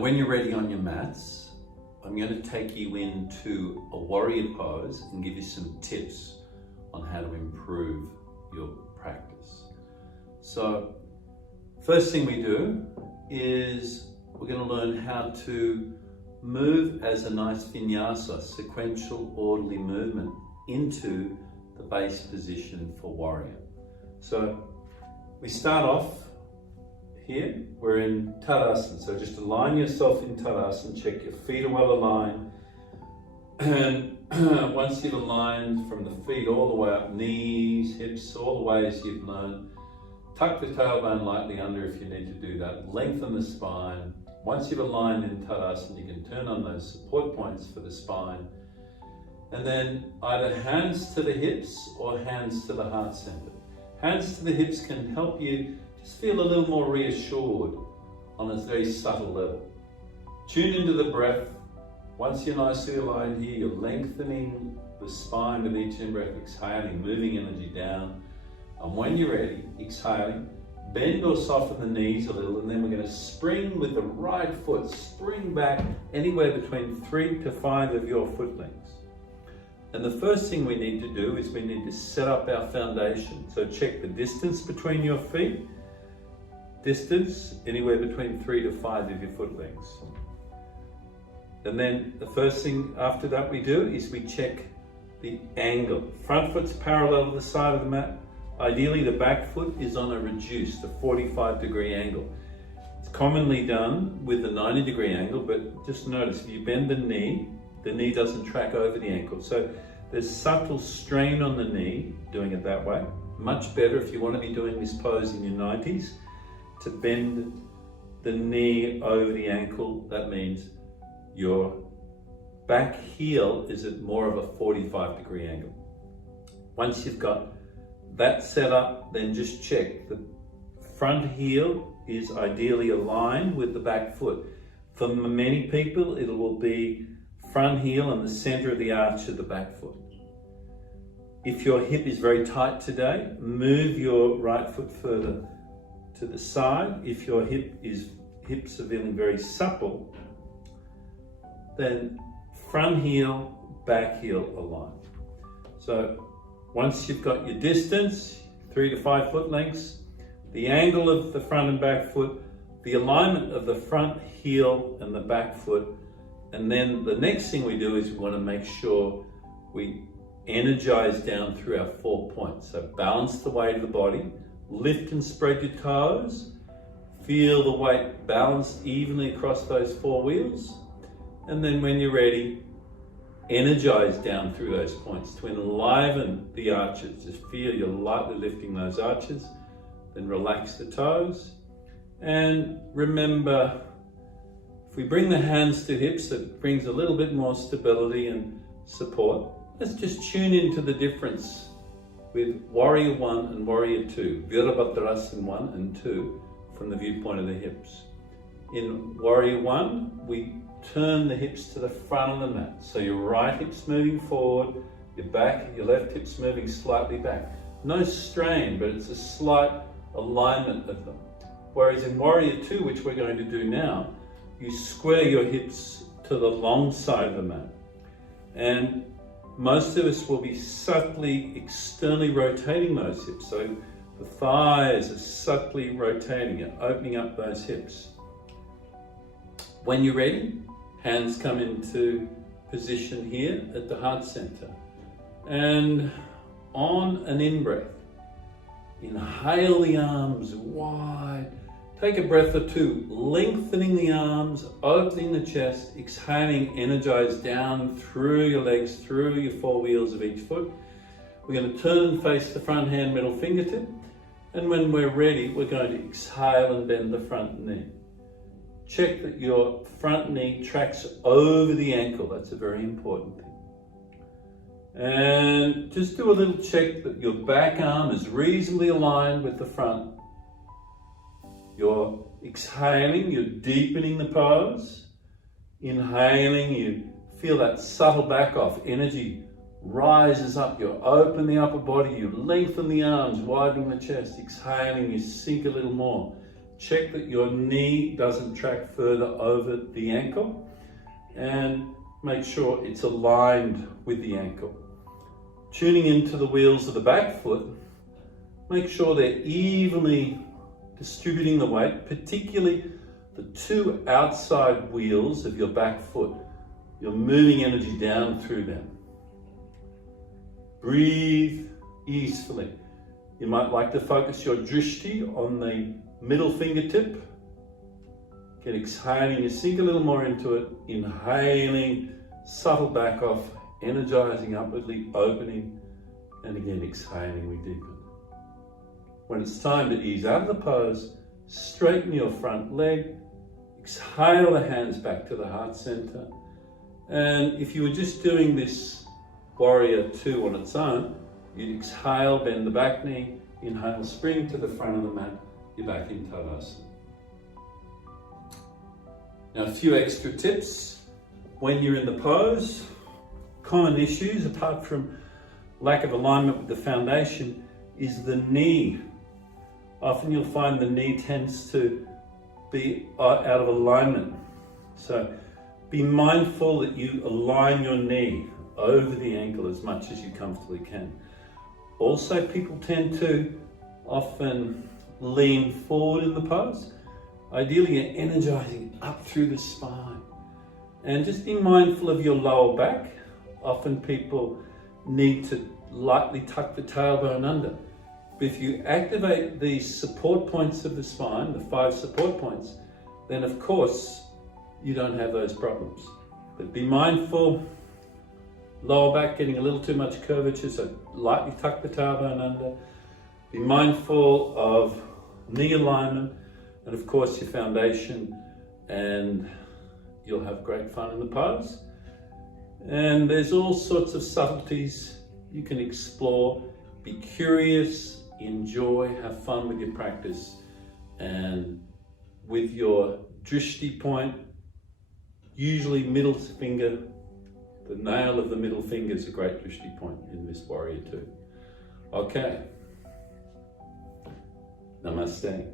when you're ready on your mats, I'm going to take you into a warrior pose and give you some tips on how to improve your practice. So, first thing we do is we're going to learn how to move as a nice vinyasa, sequential orderly movement into the base position for warrior. So we start off here, we're in Tadasana, so just align yourself in Tadasana, check your feet are well aligned, and once you've aligned from the feet all the way up, knees, hips, all the ways you've learned, tuck the tailbone lightly under if you need to do that, lengthen the spine. Once you've aligned in Tadasana, you can turn on those support points for the spine, and then either hands to the hips or hands to the heart center. Hands to the hips can help you just feel a little more reassured on a very subtle level. Tune into the breath. Once you're nicely aligned here, you're lengthening the spine with each in-breath, exhaling, moving energy down. And when you're ready, exhaling, bend or soften the knees a little, and then we're going to spring with the right foot, spring back anywhere between 3 to 5 of your foot lengths. And the first thing we need to do is we need to set up our foundation. So check the distance between your feet. Distance, anywhere between 3 to 5 of your foot lengths. And then the first thing after that we do is we check the angle. Front foot's parallel to the side of the mat. Ideally the back foot is on a reduced, a 45-degree angle. It's commonly done with a 90-degree angle, but just notice if you bend the knee doesn't track over the ankle. So there's subtle strain on the knee doing it that way. Much better if you want to be doing this pose in your 90s to bend the knee over the ankle. That means your back heel is at more of a 45-degree angle. Once you've got that set up, then just check the front heel is ideally aligned with the back foot. For many people, it will be front heel and the center of the arch of the back foot. If your hip is very tight today, move your right foot further to the side. If your hips are feeling very supple, then front heel, back heel aligned. So once you've got your distance, 3 to 5 foot lengths, the angle of the front and back foot, the alignment of the front heel and the back foot, and then the next thing we do is we want to make sure we energize down through our 4 points. So balance the weight of the body, lift and spread your toes, feel the weight balanced evenly across those 4 wheels, and then when you're ready, energize down through those points to enliven the arches. Just feel you're lightly lifting those arches, then relax the toes. And remember, if we bring the hands to hips, it brings a little bit more stability and support. Let's just tune into the difference with Warrior 1 and Warrior 2, Virabhadrasana 1 and 2 from the viewpoint of the hips. In Warrior 1, we turn the hips to the front of the mat. So your right hip's moving forward, your left hip's moving slightly back. No strain, but it's a slight alignment of them. Whereas in Warrior 2, which we're going to do now, you square your hips to the long side of the mat. And most of us will be subtly externally rotating those hips. So the thighs are subtly rotating it, opening up those hips. When you're ready, hands come into position here at the heart center. And on an in-breath, inhale the arms wide. Take a breath or two, lengthening the arms, opening the chest, exhaling, energize down through your legs, through your 4 wheels of each foot. We're going to turn and face the front hand, middle fingertip. And when we're ready, we're going to exhale and bend the front knee. Check that your front knee tracks over the ankle. That's a very important thing. And just do a little check that your back arm is reasonably aligned with the front. You're exhaling, you're deepening the pose. Inhaling, you feel that subtle back off. Energy rises up. You open the upper body, you lengthen the arms, widening the chest. Exhaling, you sink a little more. check that your knee doesn't track further over the ankle, and make sure it's aligned with the ankle. Tuning into the wheels of the back foot, make sure they're evenly distributing the weight, particularly the two outside wheels of your back foot. You're moving energy down through them. Breathe easily. You might like to focus your drishti on the middle fingertip. Get exhaling, you sink a little more into it, inhaling, subtle back off, energizing upwardly, opening, and again exhaling, we deepen. When it's time to ease out of the pose, straighten your front leg, exhale the hands back to the heart center. And if you were just doing this Warrior 2 on its own, you'd exhale, bend the back knee, inhale, spring to the front of the mat, you're back in Tadasana. Now a few extra tips when you're in the pose. Common issues, apart from lack of alignment with the foundation, is the knee. Often you'll find the knee tends to be out of alignment. So be mindful that you align your knee over the ankle as much as you comfortably can. Also, people tend to often lean forward in the pose. Ideally, you're energizing up through the spine. And just be mindful of your lower back. Often people need to lightly tuck the tailbone under. But if you activate the support points of the spine, the 5 support points, then of course you don't have those problems. But be mindful, lower back getting a little too much curvature, so lightly tuck the tailbone under. Be mindful of knee alignment, and of course your foundation, and you'll have great fun in the pose. And there's all sorts of subtleties you can explore. Be curious, enjoy, have fun with your practice. And with your drishti point, usually middle finger, the nail of the middle finger is a great drishti point in this Warrior 2. Okay. Namaste.